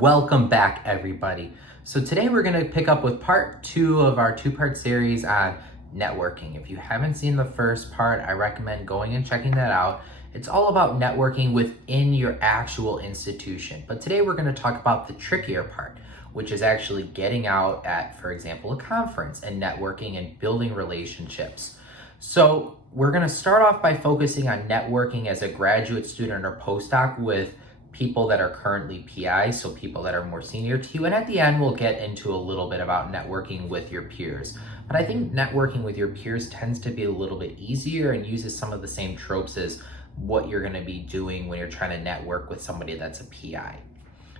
Welcome back, everybody. So today we're going to pick up with part 2 of our two-part series on networking. If you haven't seen the first part, I recommend going and checking that out. It's all about networking within your actual institution. But today we're going to talk about the trickier part, which is actually getting out at, for example, a conference and networking and building relationships. So we're going to start off by focusing on networking as a graduate student or postdoc with people that are currently PIs, so people that are more senior to you. And at the end, we'll get into a little bit about networking with your peers. But I think networking with your peers tends to be a little bit easier and uses some of the same tropes as what you're gonna be doing when you're trying to network with somebody that's a PI.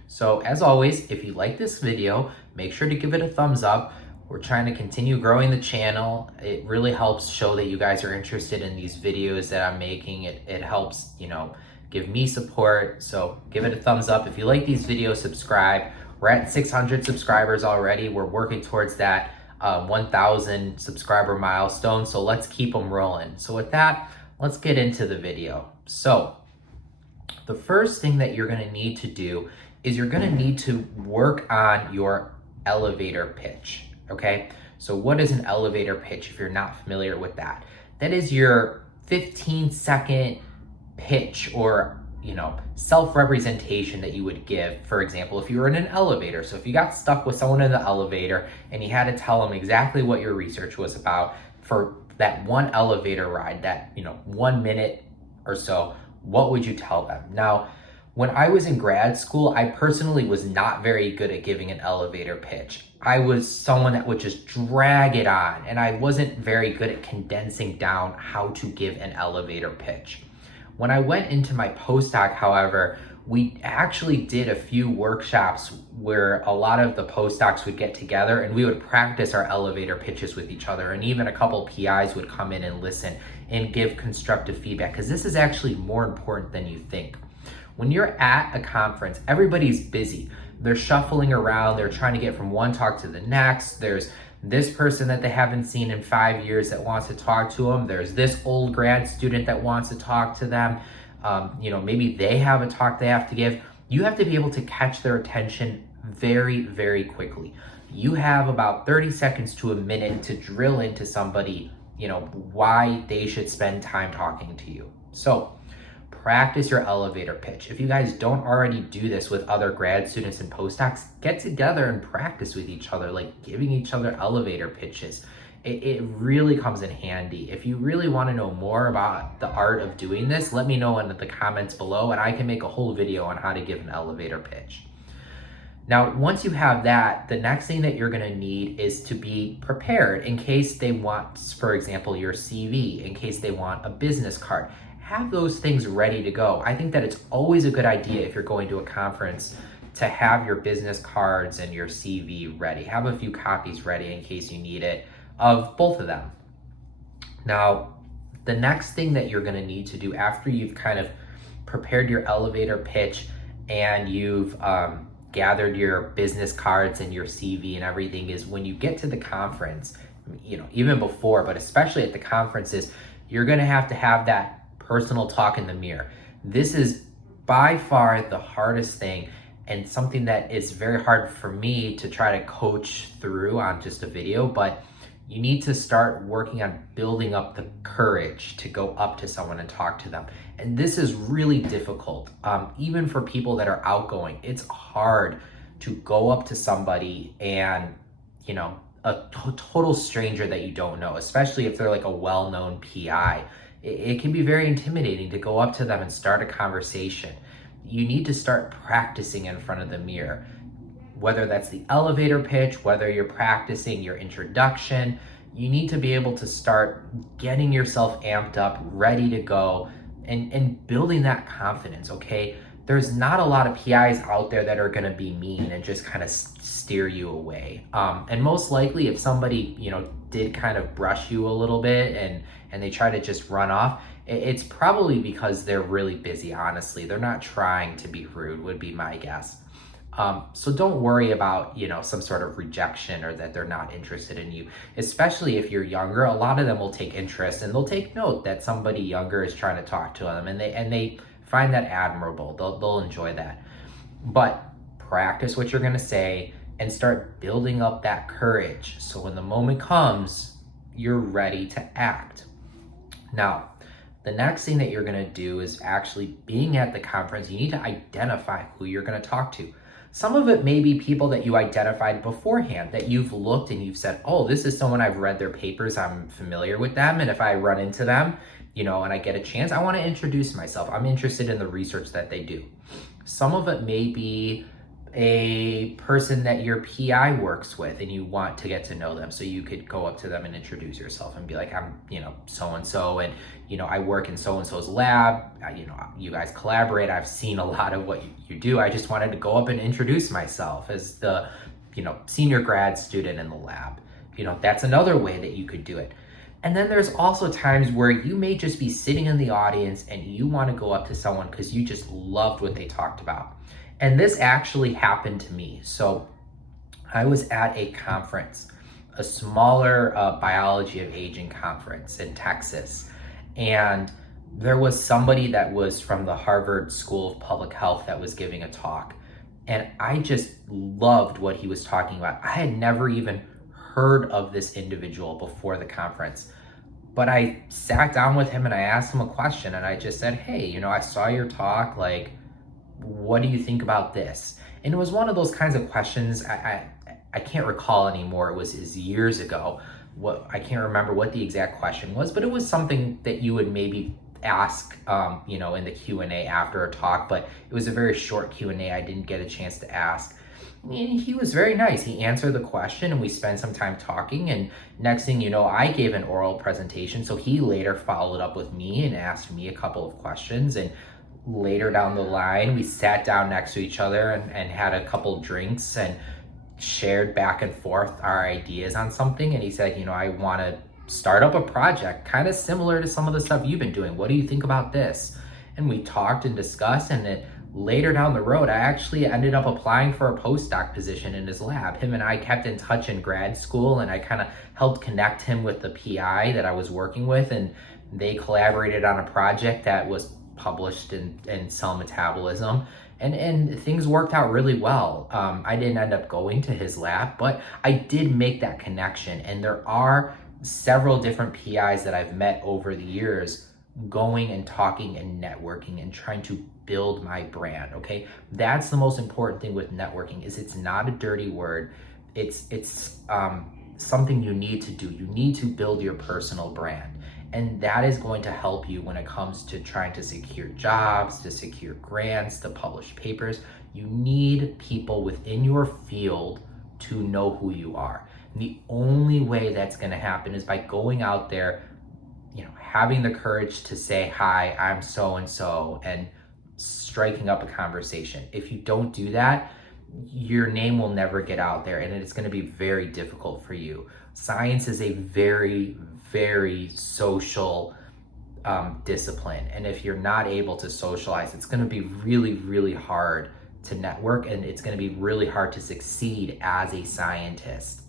So as always, if you like this video, make sure to give it a thumbs up. We're trying to continue growing the channel. It really helps show that you guys are interested in these videos that I'm making. It helps, give me support. So give it a thumbs up. If you like these videos, subscribe. We're at 600 subscribers already. We're working towards that 1,000 subscriber milestone. So let's keep them rolling. So with that, let's get into the video. So the first thing that you're gonna need to do is you're gonna need to work on your elevator pitch, okay? So what is an elevator pitch if you're not familiar with that? That is your 15-second pitch or self-representation that you would give. For example, if you were in an elevator, so if you got stuck with someone in the elevator and you had to tell them exactly what your research was about for that one elevator ride, that 1 minute or so, what would you tell them? Now, when I was in grad school, I personally was not very good at giving an elevator pitch. I was someone that would just drag it on, and I wasn't very good at condensing down how to give an elevator pitch. When I went into my postdoc, however, we actually did a few workshops where a lot of the postdocs would get together and we would practice our elevator pitches with each other, and even a couple PIs would come in and listen and give constructive feedback, because this is actually more important than you think. When you're at a conference, everybody's busy. They're shuffling around, they're trying to get from one talk to the next. There's this person that they haven't seen in 5 years that wants to talk to them. There's this old grad student that wants to talk to them. Maybe they have a talk they have to give. You have to be able to catch their attention very, very quickly. You have about 30 seconds to a minute to drill into somebody, why they should spend time talking to you. So practice your elevator pitch. If you guys don't already do this with other grad students and postdocs, get together and practice with each other, like giving each other elevator pitches. It really comes in handy. If you really want to know more about the art of doing this, let me know in the comments below and I can make a whole video on how to give an elevator pitch. Now, once you have that, the next thing that you're gonna need is to be prepared in case they want, for example, your CV, in case they want a business card. Have those things ready to go. I think that it's always a good idea if you're going to a conference to have your business cards and your CV ready. Have a few copies ready in case you need it of both of them. Now, the next thing that you're gonna need to do after you've kind of prepared your elevator pitch and you've gathered your business cards and your CV and everything is when you get to the conference, even before, but especially at the conferences, you're gonna have to have that personal talk in the mirror. This is by far the hardest thing and something that is very hard for me to try to coach through on just a video, but you need to start working on building up the courage to go up to someone and talk to them. And this is really difficult. Even for people that are outgoing, it's hard to go up to somebody and, a total stranger that you don't know, especially if they're like a well-known PI. It can be very intimidating to go up to them and start a conversation. You need to start practicing in front of the mirror, whether that's the elevator pitch, whether you're practicing your introduction. You need to be able to start getting yourself amped up, ready to go, and building that confidence, okay? There's not a lot of PIs out there that are gonna be mean and just kind of steer you away. And most likely if somebody, did kind of brush you a little bit and they try to just run off, it's probably because they're really busy, honestly. They're not trying to be rude, would be my guess. So don't worry about, some sort of rejection or that they're not interested in you, especially if you're younger. A lot of them will take interest and they'll take note that somebody younger is trying to talk to them, and they find that admirable. They'll enjoy that. But practice what you're going to say, and start building up that courage. So when the moment comes, you're ready to act. Now, the next thing that you're going to do is actually being at the conference, you need to identify who you're going to talk to. Some of it may be people that you identified beforehand, that you've looked and you've said, oh, this is someone I've read their papers, I'm familiar with them, and if I run into them, and I get a chance, I want to introduce myself. I'm interested in the research that they do. Some of it may be a person that your PI works with and you want to get to know them. So you could go up to them and introduce yourself and be like, I'm, so-and-so, and, I work in so-and-so's lab. You guys collaborate. I've seen a lot of what you do. I just wanted to go up and introduce myself as the, senior grad student in the lab. That's another way that you could do it. And then there's also times where you may just be sitting in the audience and you want to go up to someone because you just loved what they talked about. And this actually happened to me. So I was at a conference, a smaller biology of aging conference in Texas. And there was somebody that was from the Harvard School of Public Health that was giving a talk. And I just loved what he was talking about. I had never even heard of this individual before the conference. But I sat down with him and I asked him a question and I just said, hey, I saw your talk, what do you think about this? And it was one of those kinds of questions, I can't recall anymore, it was years ago. I can't remember what the exact question was, but it was something that you would maybe ask, in the Q&A after a talk, but it was a very short Q&A. I didn't get a chance to ask. And he was very nice. He answered the question and we spent some time talking, and next thing you know, I gave an oral presentation. So he later followed up with me and asked me a couple of questions, and later down the line, we sat down next to each other and had a couple drinks and shared back and forth our ideas on something. And he said, I want to start up a project kind of similar to some of the stuff you've been doing. What do you think about this? And we talked and discussed, and then later down the road, I actually ended up applying for a postdoc position in his lab. Him and I kept in touch in grad school, and I kind of helped connect him with the PI that I was working with, and they collaborated on a project that was published in Cell Metabolism, and things worked out really well. I didn't end up going to his lab, but I did make that connection, and there are several different PIs that I've met over the years going and talking and networking and trying to build my brand. Okay, that's the most important thing with networking, is it's not a dirty word. It's something you need to do. You need to build your personal brand. And that is going to help you when it comes to trying to secure jobs, to secure grants, to publish papers. You need people within your field to know who you are. And the only way that's going to happen is by going out there, having the courage to say, hi, I'm so-and-so, and striking up a conversation. If you don't do that, your name will never get out there, and it's going to be very difficult for you. Science is a very, very social discipline. And if you're not able to socialize, it's going to be really, really hard to network, and it's going to be really hard to succeed as a scientist.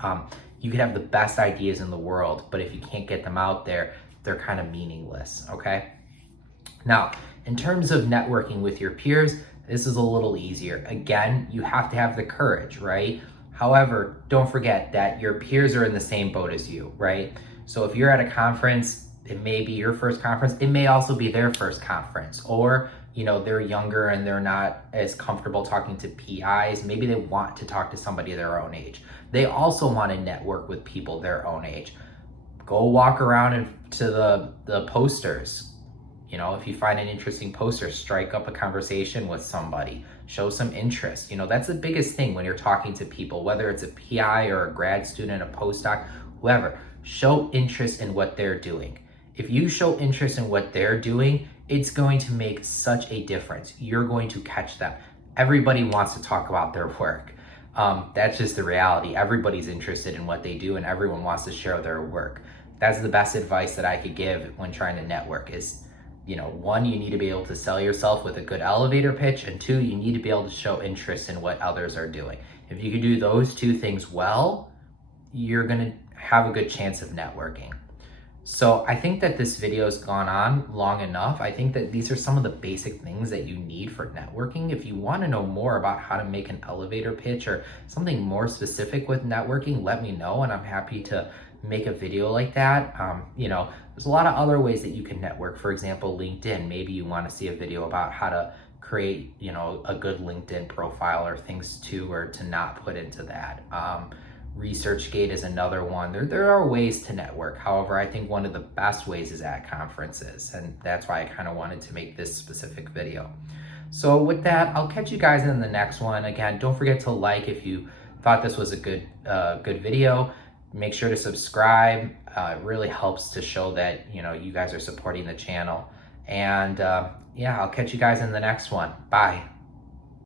You could have the best ideas in the world, but if you can't get them out there, they're kind of meaningless, okay? Now, in terms of networking with your peers, this is a little easier. Again, you have to have the courage, right? However, don't forget that your peers are in the same boat as you, right? So if you're at a conference, it may be your first conference, it may also be their first conference, or they're younger and they're not as comfortable talking to PIs. Maybe they want to talk to somebody their own age. They also want to network with people their own age. Go walk around to the posters. If you find an interesting poster, strike up a conversation with somebody, show some interest. That's the biggest thing when you're talking to people, whether it's a PI or a grad student, a postdoc, whoever. Show interest in what they're doing. If you show interest in what they're doing, it's going to make such a difference. You're going to catch them. Everybody wants to talk about their work. That's just the reality. Everybody's interested in what they do, and everyone wants to share their work. That's the best advice that I could give when trying to network is, one, you need to be able to sell yourself with a good elevator pitch, and two, you need to be able to show interest in what others are doing. If you can do those two things well, you're going to have a good chance of networking. So I think that this video has gone on long enough. I think that these are some of the basic things that you need for networking. If you want to know more about how to make an elevator pitch or something more specific with networking, let me know and I'm happy to make a video like that. There's a lot of other ways that you can network. For example, LinkedIn. Maybe you want to see a video about how to create, a good LinkedIn profile or things to or to not put into that. ResearchGate is another one. There are ways to network. However, I think one of the best ways is at conferences, and that's why I kind of wanted to make this specific video. So with that, I'll catch you guys in the next one. Again, don't forget to like if you thought this was a good video. Make sure to subscribe. It really helps to show that you guys are supporting the channel. And yeah, I'll catch you guys in the next one. Bye.